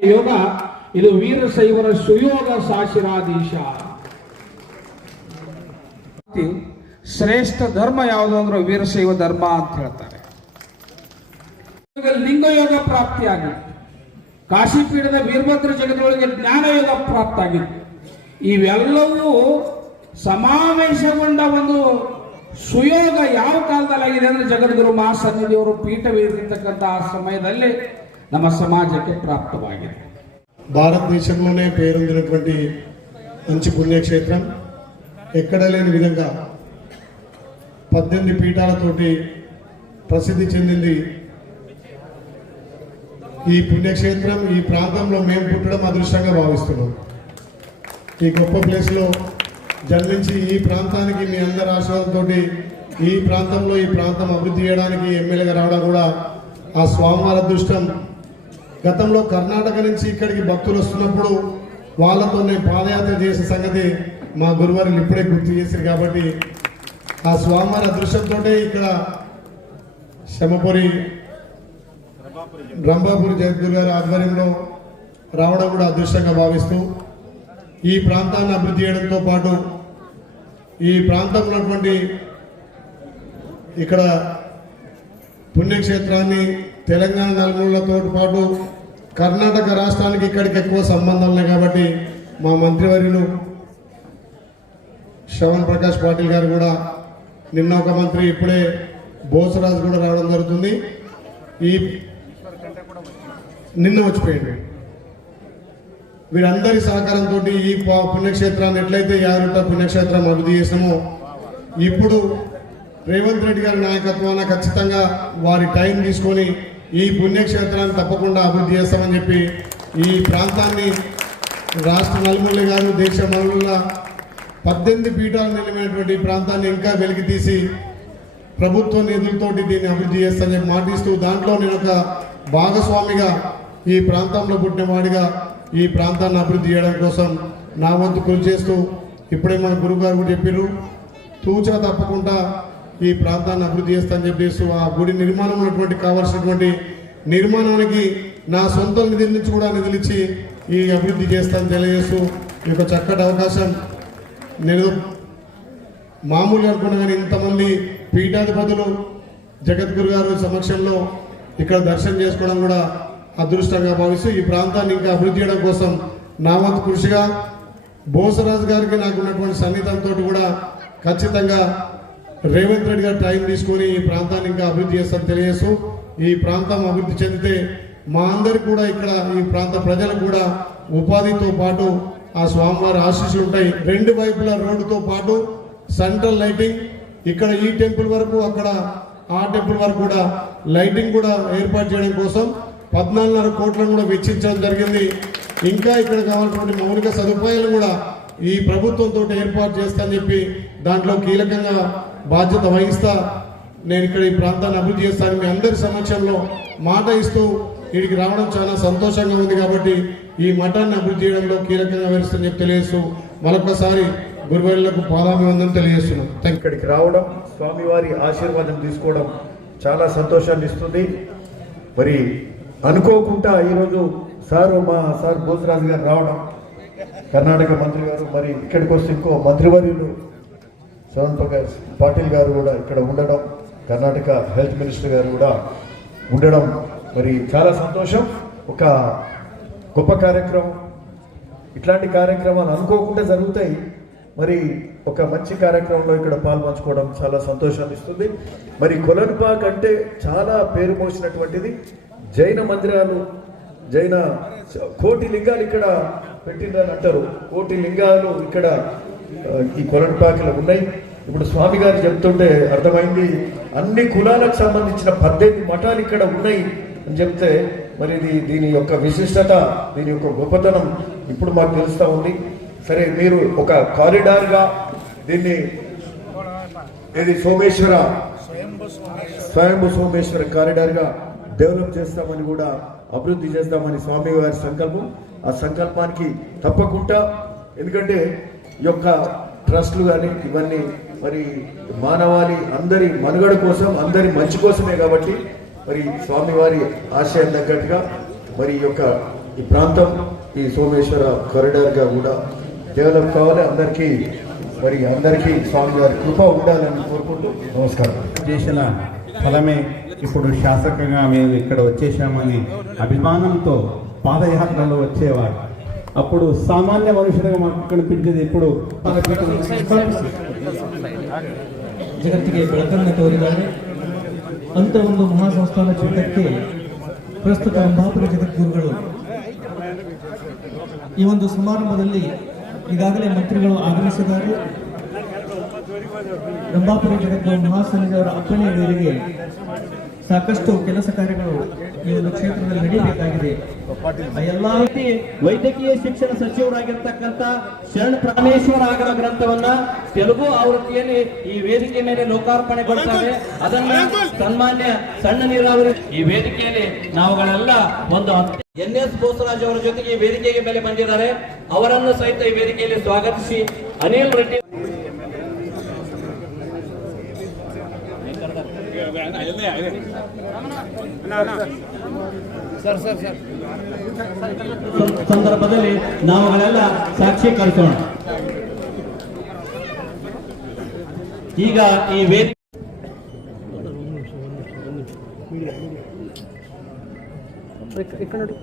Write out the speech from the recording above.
ಯೋಗ ಇದು ವೀರಶೈವರ ಸುಯೋಗ ಸಾಶಿರಾಧೀಶ ಶ್ರೇಷ್ಠ ಧರ್ಮ ಯಾವುದು ಅಂದ್ರೆ ವೀರಶೈವ ಧರ್ಮ ಅಂತ ಹೇಳ್ತಾರೆ. ಲಿಂಗಯೋಗ ಪ್ರಾಪ್ತಿಯಾಗಿದೆ. ಕಾಶಿಪೀಠದ ವೀರಭದ್ರ ಜಗದೊಳಗೆ ಜ್ಞಾನಯೋಗ ಪ್ರಾಪ್ತ ಆಗಿದೆ ಇವೆಲ್ಲವೂ ಸಮಾವೇಶಗೊಂಡ ಒಂದು ಸುಯೋಗ ಯಾವ ಕಾಲದಲ್ಲಿ ಆಗಿದೆ ಅಂದ್ರೆ ಜಗದ್ಗುರು ಮಹಾಸನ್ನಿಧಿಯವರು ಪೀಠವೇರಿರ್ತಕ್ಕಂತಹ ಆ ಸಮಯದಲ್ಲಿ ನಮ್ಮ ಸಮಾಜಕ್ಕೆ ಪ್ರಾಪ್ತವಾಗಿದೆ. భారతదేశంలోనే పేరొందినటువంటి మంచి పుణ్యక్షేత్రం ఎక్కడ లేని విధంగా పద్దెనిమిది పీఠాలతోటి ప్రసిద్ధి చెందింది ఈ పుణ్యక్షేత్రం ఈ ప్రాంతంలో మేము పుట్టడం అదృష్టంగా భావిస్తున్నాం ఈ గొప్ప ప్లేస్లో జన్మించి ఈ ప్రాంతానికి మీ అందరి ఆశీర్వాదంతో ఈ ప్రాంతంలో ఈ ప్రాంతం అభివృద్ధి చేయడానికి ఎమ్మెల్యేగా రావడం కూడా ఆ స్వామివారి అదృష్టం గతంలో కర్ణాటక నుంచి ఇక్కడికి భక్తులు వస్తున్నప్పుడు వాళ్ళతో నేను పాదయాత్ర చేసే సంగతి మా గురువారు ఇప్పుడే గుర్తు చేశారు కాబట్టి ఆ స్వామివారి అదృష్టంతో ఇక్కడ శమపురి బ్రహ్మాపురి జగద్గురు గారి ఆధ్వర్యంలో రావడం కూడా అదృష్టంగా భావిస్తూ ఈ ప్రాంతాన్ని అభివృద్ధి చేయడంతో పాటు ఈ ప్రాంతంలో ఉన్నటువంటి ఇక్కడ పుణ్యక్షేత్రాన్ని తెలంగాణ నలుమూలతో పాటు కర్ణాటక రాష్ట్రానికి ఇక్కడికి ఎక్కువ సంబంధాలు ఉన్నాయి కాబట్టి మా మంత్రివర్యులు శ్రవణ్ ప్రకాష్ పాటిల్ గారు కూడా నిన్న ఒక మంత్రి ఇప్పుడే బోసరాజు కూడా రావడం జరుగుతుంది. ఈ నిన్న వచ్చిపోయింది. వీరందరి సహకారంతో ఈ పుణ్యక్షేత్రాన్ని ఎట్లయితే యారుట పుణ్యక్షేత్రం అభివృద్ధి చేసినామో ఇప్పుడు రేవంత్ రెడ్డి గారి నాయకత్వాన ఖచ్చితంగా వారి టైం తీసుకొని ఈ పుణ్యక్షేత్రాన్ని తప్పకుండా అభివృద్ధి చేస్తామని చెప్పి ఈ ప్రాంతాన్ని రాష్ట్ర నలుమూలి గారు దేశ మనుల పద్దెనిమిది పీఠాలు నిలమైనటువంటి ప్రాంతాన్ని ఇంకా వెలికి తీసి ప్రభుత్వ నిధులతోటి దీన్ని అభివృద్ధి చేస్తానని చెప్పి మాటిస్తూ దాంట్లో నేను ఒక భాగస్వామిగా ఈ ప్రాంతంలో పుట్టినవాడిగా ఈ ప్రాంతాన్ని అభివృద్ధి చేయడం కోసం నా వంతు కృషి చేస్తూ ఇప్పుడే మన గురువు గారు కూడా చెప్పారు తూచా తప్పకుండా ఈ ప్రాంతాన్ని అభివృద్ధి చేస్తానని చెప్పేసి ఆ గుడి నిర్మాణం ఉన్నటువంటి కావాల్సినటువంటి నిర్మాణానికి నా సొంత నిధుల నుంచి కూడా నిధులు ఇచ్చి ఈ అభివృద్ధి చేస్తానని తెలియజేస్తూ ఈ యొక్క చక్కటి అవకాశం నేను మామూలు అనుకున్నా కానీ ఇంతమంది పీఠాధిపతులు జగద్గురు గారు సమక్షంలో ఇక్కడ దర్శనం చేసుకోవడం కూడా అదృష్టంగా భావిస్తూ ఈ ప్రాంతాన్ని ఇంకా అభివృద్ధి చేయడం కోసం నా వంతు కృషిగా బోసరాజు గారికి నాకు ఉన్నటువంటి సన్నిహితంతో కూడా ఖచ్చితంగా రేవంత్ రెడ్డి గారు టైం తీసుకొని ఈ ప్రాంతాన్ని ఇంకా అభివృద్ధి చేస్తాను తెలియజేస్తూ ఈ ప్రాంతం అభివృద్ధి చెందితే మా అందరికి కూడా ఇక్కడ ఈ ప్రాంత ప్రజలకు కూడా ఉపాధితో పాటు ఆ స్వామివారి ఆశీస్సులు ఉంటాయి. రెండు వైపుల రోడ్డుతో పాటు సెంట్రల్ లైటింగ్ ఇక్కడ ఈ టెంపుల్ వరకు అక్కడ ఆ టెంపుల్ వరకు కూడా లైటింగ్ కూడా ఏర్పాటు చేయడం కోసం పద్నాలుగున్నర కోట్లను కూడా వెచ్చించడం జరిగింది. ఇంకా ఇక్కడ కావాల్సినటువంటి మౌలిక సదుపాయాలు కూడా ఈ ప్రభుత్వంతో ఏర్పాటు చేస్తా చెప్పి దాంట్లో కీలకంగా బాధ్యత వహిస్తా. నేను ఇక్కడ ఈ ప్రాంతాన్ని అభివృద్ధి చేస్తాను మీ అందరి సమక్షంలో మాట ఇస్తూ వీడికి రావడం చాలా సంతోషంగా ఉంది కాబట్టి ఈ మఠాన్ని అభివృద్ధి చేయడంలో కీలకంగా వేరుస్తుందని చెప్పి తెలియజేస్తూ మరొకసారి గురువారికి పాదాభివందనం తెలియజేస్తున్నాం. ఇక్కడికి రావడం స్వామివారి ఆశీర్వాదం తీసుకోవడం చాలా సంతోషాన్ని ఇస్తుంది. మరి అనుకోకుండా ఈరోజు సారు మా సార్ భోజరాజు గారు రావడం కర్ణాటక మంత్రి గారు మరి ఇక్కడికి వస్తే ఇంకో మంత్రివర్యులు శ్రవణ్ ప్రకాష్ పాటిల్ గారు కూడా ఇక్కడ ఉండడం కర్ణాటక హెల్త్ మినిస్టర్ గారు కూడా ఉండడం మరి చాలా సంతోషం. ఒక గొప్ప కార్యక్రమం. ఇట్లాంటి కార్యక్రమాలు అనుకోకుండా జరుగుతాయి. మరి ఒక మంచి కార్యక్రమంలో ఇక్కడ పాల్పంచుకోవడం చాలా సంతోషాన్ని ఇస్తుంది మరి కొలన్పాక్ అంటే చాలా పేరు మోసినటువంటిది. జైన మందిరాలు జైన కోటి లింగాలు ఇక్కడ పెట్టిందని అంటారు. కోటి లింగాలు ఇక్కడ ఈ కొలన్పాకిలో ఉన్నాయి. ఇప్పుడు స్వామి గారు చెప్తుంటే అర్థమైంది. అన్ని కులాలకు సంబంధించిన పద్దెనిమిది మఠాలు ఇక్కడ ఉన్నాయి అని చెప్తే మరి ఇది దీని యొక్క విశిష్టత దీని యొక్క గొప్పతనం ఇప్పుడు మాకు తెలుస్తూ ఉంది. సరే మీరు ఒక కారిడార్గా దీన్ని ఇది సోమేశ్వర స్వయంభు సోమేశ్వర కారిడార్గా డెవలప్ చేస్తామని కూడా అభివృద్ధి చేస్తామని స్వామి వారి సంకల్పం. ఆ సంకల్పానికి తప్పకుండా ఎందుకంటే యొక్క ట్రస్ట్లు కానీ ఇవన్నీ మరి మానవాళి అందరి మనుగడ కోసం అందరి మంచి కోసమే కాబట్టి మరి స్వామివారి ఆశయం తగ్గట్టుగా మరి యొక్క ఈ ప్రాంతం ఈ సోమేశ్వర కారిడార్గా కూడా డెవలప్ కావాలి. అందరికీ మరి అందరికీ స్వామివారి కృప ఉండాలని కోరుకుంటూ నమస్కారం. చేసిన ఫలమే ఇప్పుడు శాసకంగా మేము ఇక్కడ వచ్చేసామని అభిమానంతో పాదయాత్రలో వచ్చేవారు. అప్పుడు సామాన్య మనుషులుగా మాకు కనిపించేది ఇప్పుడు ಜಗತ್ತಿಗೆ ಬೆಳಕನ್ನು ತೋರಿದ್ದಾರೆ ಅಂತ ಒಂದು ಮಹಾಸಂಸ್ಥಾನ ಪೀಠಕ್ಕೆ ಪ್ರಸ್ತುತ ರಂಭಾಪುರ ಜಗದ್ಗುರುಗಳು ಈ ಒಂದು ಸಮಾರಂಭದಲ್ಲಿ ಈಗಾಗಲೇ ಮಂತ್ರಿಗಳು ಆಗಮಿಸಿದ್ದಾರೆ ರಂಭಾಪುರ ಜಗದ್ಗುರು ಮಹಾಸನ್ನಿಧಿಯವರ ಅಪ್ಪಣೆಯ ಮೇರೆಗೆ ಸಾಕಷ್ಟು ಕೆಲಸ ಕಾರ್ಯಗಳು ಈ ಒಂದು ಕ್ಷೇತ್ರದಲ್ಲಿ ನಡೆಯಬೇಕಾಗಿದೆ ಆ ಎಲ್ಲಾ ವೈದ್ಯಕೀಯ ಶಿಕ್ಷಣ ಸಚಿವರಾಗಿರ್ತಕ್ಕಂಥ ಶರಣ ಪ್ರಾಣೇಶ್ವರ ಆಗರ ಗ್ರಂಥವನ್ನ ತೆಲುಗು ಆವೃತ್ತಿಯಲ್ಲಿ ಈ ವೇದಿಕೆ ಮೇಲೆ ಲೋಕಾರ್ಪಣೆಗೊಳ್ತಾರೆ ಅದನ್ನ ಸನ್ಮಾನ್ಯ ಸಣ್ಣ ನೀರಾವರಿ ಈ ವೇದಿಕೆಯಲ್ಲಿ ನಾವುಗಳೆಲ್ಲ ಒಂದು ಎನ್ ಎಸ್ ಬೋಸರಾಜ್ ಅವರ ಜೊತೆಗೆ ಈ ವೇದಿಕೆಗೆ ಮೇಲೆ ಬಂದಿದ್ದಾರೆ. ಅವರನ್ನು ಸಹಿತ ಈ ವೇದಿಕೆಯಲ್ಲಿ ಸ್ವಾಗತಿಸಿ. ಅನಿಲ್ ರೆಡ್ಡಿ ಸಂದರ್ಭದಲ್ಲಿ ನಾವುಗಳೆಲ್ಲ ಸಾಕ್ಷಿ ಕಲಿಸೋಣ ಈಗ ಈ ವೇದಿಕೆ ನೋಡಿ